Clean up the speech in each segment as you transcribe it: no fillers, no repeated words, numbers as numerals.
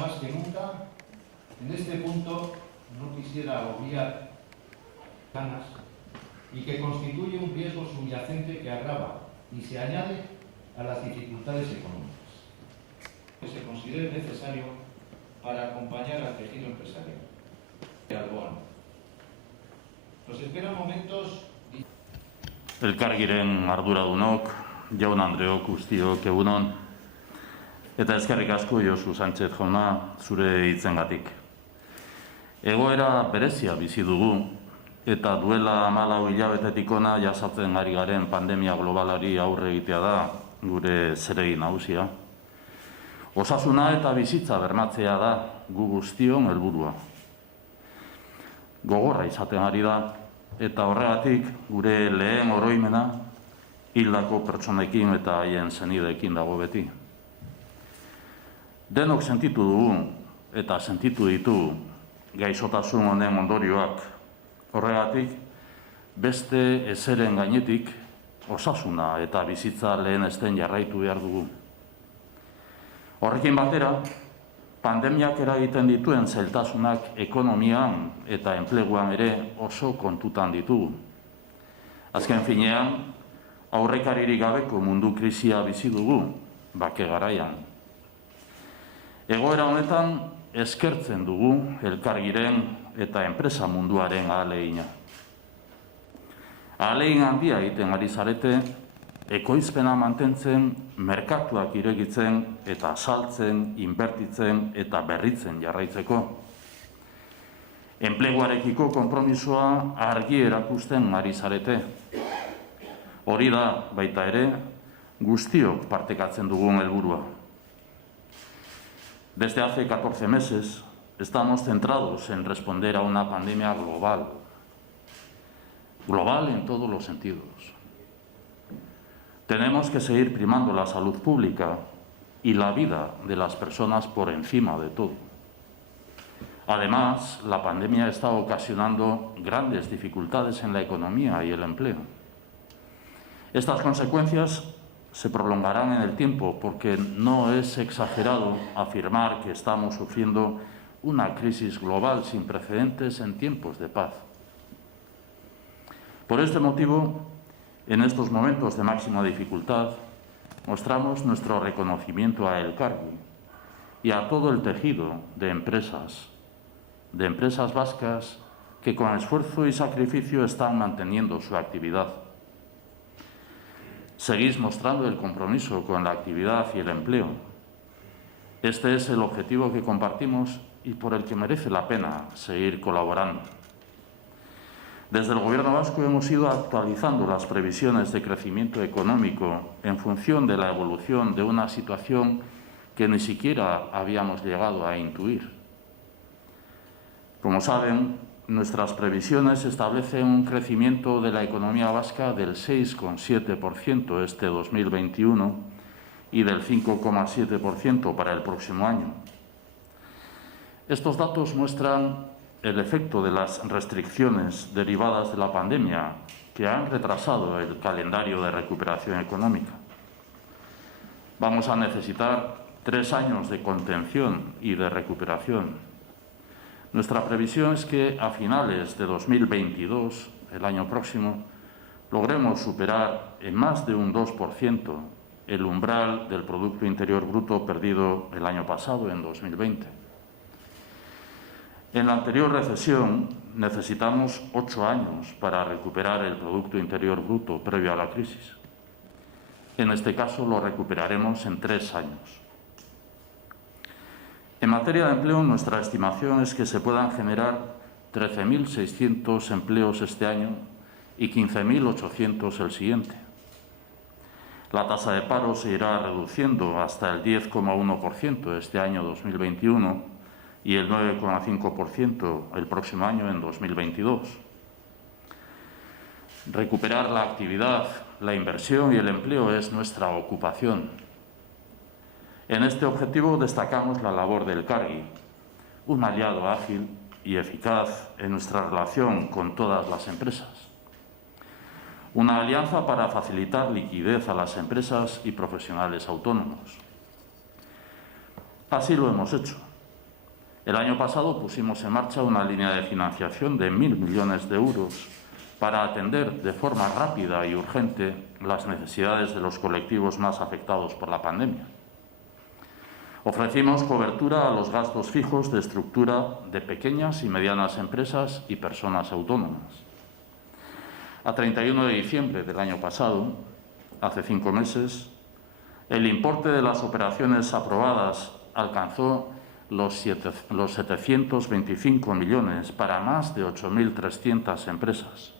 más que nunca, en este punto no quisiera obviar ganas y que constituye un riesgo subyacente que agrava y se añade a las dificultades económicas que se considere necesario para acompañar al tejido empresarial. Nos esperan momentos. Elkargiren arduradunok, jaun Andreok guztiok egunon, eta eskerrik asko Josu Sánchez jauna zure hitzengatik. Egoera berezia bizi dugu, eta duela 14 hilabetetik hona jasaten ari garen pandemia globalari aurre egitea da gure zeregin nagusia. Osasuna eta bizitza bermatzea da gu guztion helburua. Gogorra izaten ari da, eta horregatik gure lehen oroimena hildako pertsonekin eta haien senideekin dago beti. Denok sentitu dugu eta sentitu ditugu gaixotasun honen ondorioak. Horregatik, beste ezeren gainetik osasuna eta bizitza lehenesten jarraitu behar dugu. Horrekin batera, pandemiak eragiten dituen zailtasunak ekonomian eta enpleguan ere oso kontutan ditugu. Azken finean, aurrekaririk gabeko mundu krisia bizi dugu, bake garaian. Egoera honetan eskertzen dugu elkargiren eta enpresa munduaren ahalegina. Ahalegin handia egiten ari zarete, ekoizpena mantentzen, merkatuak irekitzen eta saltzen, inbertitzen eta berritzen jarraitzeko. Enpleguarekiko konpromisoa argi erakusten ari zarete. Hori da, baita ere, guztiok partekatzen dugun helburua. Desde hace 14 meses estamos centrados en responder a una pandemia global. Global en todos los sentidos. Tenemos que seguir primando la salud pública y la vida de las personas por encima de todo. Además, la pandemia está ocasionando grandes dificultades en la economía y el empleo. Estas consecuencias se prolongarán en el tiempo porque no es exagerado afirmar que estamos sufriendo una crisis global sin precedentes en tiempos de paz. Por este motivo, en estos momentos de máxima dificultad, mostramos nuestro reconocimiento a Elkargi y a todo el tejido de empresas vascas que con esfuerzo y sacrificio están manteniendo su actividad. Seguís mostrando el compromiso con la actividad y el empleo. Este es el objetivo que compartimos y por el que merece la pena seguir colaborando. Desde el Gobierno vasco hemos ido actualizando las previsiones de crecimiento económico en función de la evolución de una situación que ni siquiera habíamos llegado a intuir. Como saben, nuestras previsiones establecen un crecimiento de la economía vasca del 6,7% este 2021 y del 5,7% para el próximo año. Estos datos muestran el efecto de las restricciones derivadas de la pandemia que han retrasado el calendario de recuperación económica. Vamos a necesitar 3 años de contención y de recuperación. Nuestra previsión es que a finales de 2022, el año próximo, logremos superar en más de un 2% el umbral del Producto Interior Bruto perdido el año pasado, en 2020. En la anterior recesión necesitamos 8 años para recuperar el Producto Interior Bruto previo a la crisis. En este caso lo recuperaremos en 3 años. En materia de empleo, nuestra estimación es que se puedan generar 13.600 empleos este año y 15.800 el siguiente. La tasa de paro se irá reduciendo hasta el 10,1% este año 2021 y el 9,5% el próximo año, en 2022. Recuperar la actividad, la inversión y el empleo es nuestra ocupación. En este objetivo destacamos la labor del Elkargi, un aliado ágil y eficaz en nuestra relación con todas las empresas. Una alianza para facilitar liquidez a las empresas y profesionales autónomos. Así lo hemos hecho. El año pasado pusimos en marcha una línea de financiación de 1.000 millones de euros para atender de forma rápida y urgente las necesidades de los colectivos más afectados por la pandemia. Ofrecimos cobertura a los gastos fijos de estructura de pequeñas y medianas empresas y personas autónomas. A 31 de diciembre del año pasado, hace 5 meses, el importe de las operaciones aprobadas alcanzó los 725 millones para más de 8.300 empresas.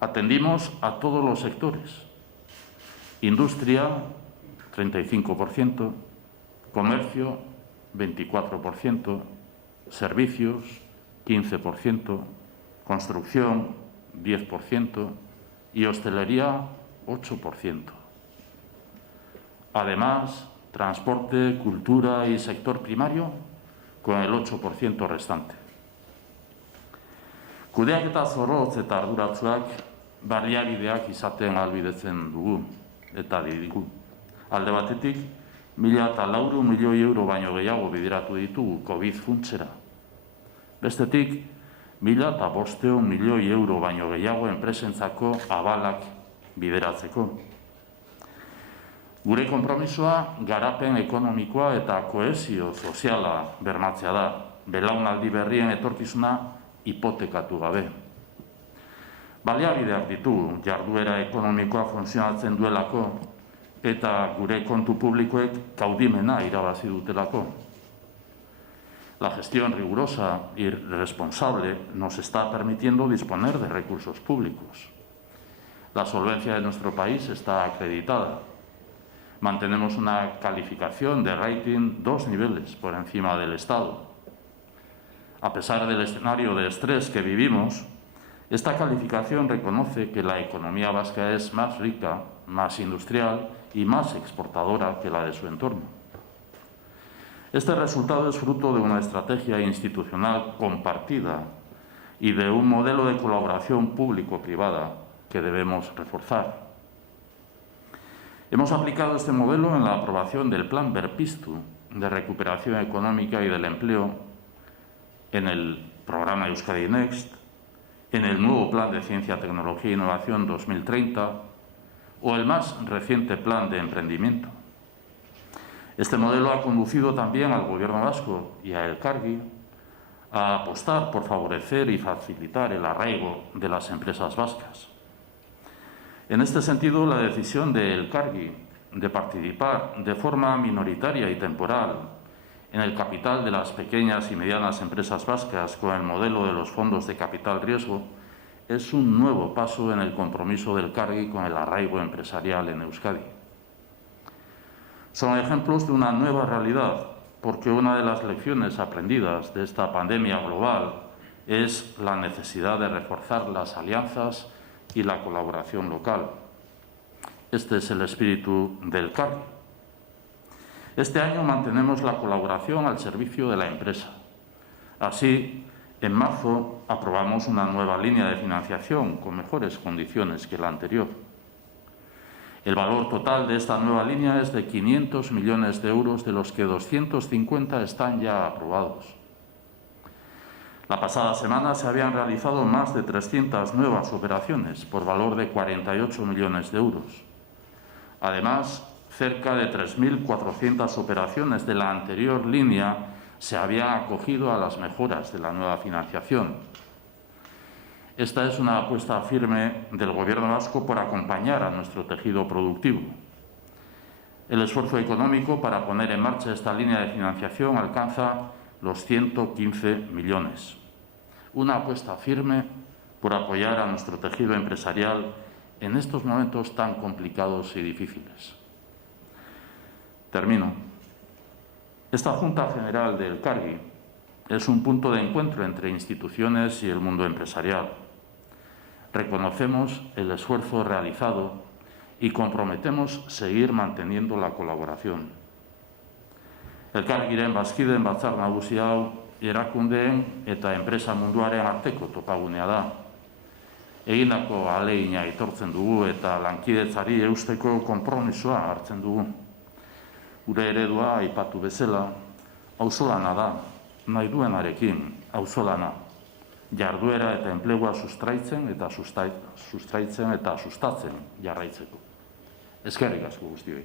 Atendimos a todos los sectores: industria, 35%, comercio, 24%, servicios, 15%, construcción, 10% y hostelería, 8%. Además, transporte, cultura y sector primario, con el 8% restante. Kudeaketa zorrotz eta arduratsuak baliabideak izaten ahalbidetzen dugu eta digu. Alde batetik, 1.400 milioi euro baino gehiago bideratu ditugu COVID funtsera. Bestetik, 1.500 milioi euro baino gehiago enpresentzako abalak bideratzeko. Gure konpromisoa garapen ekonomikoa eta kohesio soziala bermatzea da, belaunaldi berrien etorkizuna hipotekatu gabe. Baliabideak ditugu jarduera ekonomikoa funtzionatzen duelako eta gure kontu publikoek kaudimena irabazi dutelako. La gestión rigurosa y responsable nos está permitiendo disponer de recursos públicos. La solvencia de nuestro país está acreditada. Mantenemos una calificación de rating 2 niveles por encima del Estado. A pesar del escenario de estrés que vivimos, esta calificación reconoce que la economía vasca es más rica, más industrial y más exportadora que la de su entorno. Este resultado es fruto de una estrategia institucional compartida y de un modelo de colaboración público-privada que debemos reforzar. Hemos aplicado este modelo en la aprobación del Plan Berpiztu de recuperación económica y del empleo, en el programa Euskadi Next, en el nuevo Plan de Ciencia, Tecnología e Innovación 2030 o el más reciente Plan de Emprendimiento. Este modelo ha conducido también al Gobierno vasco y a Elkargi a apostar por favorecer y facilitar el arraigo de las empresas vascas. En este sentido, la decisión de Elkargi de participar de forma minoritaria y temporal en el capital de las pequeñas y medianas empresas vascas con el modelo de los fondos de capital riesgo es un nuevo paso en el compromiso del Elkargi con el arraigo empresarial en Euskadi. Son ejemplos de una nueva realidad, porque una de las lecciones aprendidas de esta pandemia global es la necesidad de reforzar las alianzas y la colaboración local. Este es el espíritu del Elkargi. Este año mantenemos la colaboración al servicio de la empresa. Así, en marzo aprobamos una nueva línea de financiación con mejores condiciones que la anterior. El valor total de esta nueva línea es de 500 millones de euros, de los que 250 están ya aprobados. La pasada semana se habían realizado más de 300 nuevas operaciones por valor de 48 millones de euros. Además, cerca de 3.400 operaciones de la anterior línea se habían acogido a las mejoras de la nueva financiación. Esta es una apuesta firme del Gobierno vasco por acompañar a nuestro tejido productivo. El esfuerzo económico para poner en marcha esta línea de financiación alcanza los 115 millones. Una apuesta firme por apoyar a nuestro tejido empresarial en estos momentos tan complicados y difíciles. Termino. Esta Junta General del Elkargi es un punto de encuentro entre instituciones y el mundo empresarial. Reconocemos el esfuerzo realizado y comprometemos seguir manteniendo la colaboración. Elkargiren bazkideen batzar nagusi hau erakundeen eta enpresa munduaren arteko topagunea da. Egindako ahalegina aitortzen dugu eta lankidetzari eusteko konpromisoa hartzen dugu. Gure eredua aipatu bezala, auzolana da nahi duenarekin auzolana, jarduera eta enplegua sustraitzen eta sustatzen jarraitzeko. Eskerrik asko guztioi.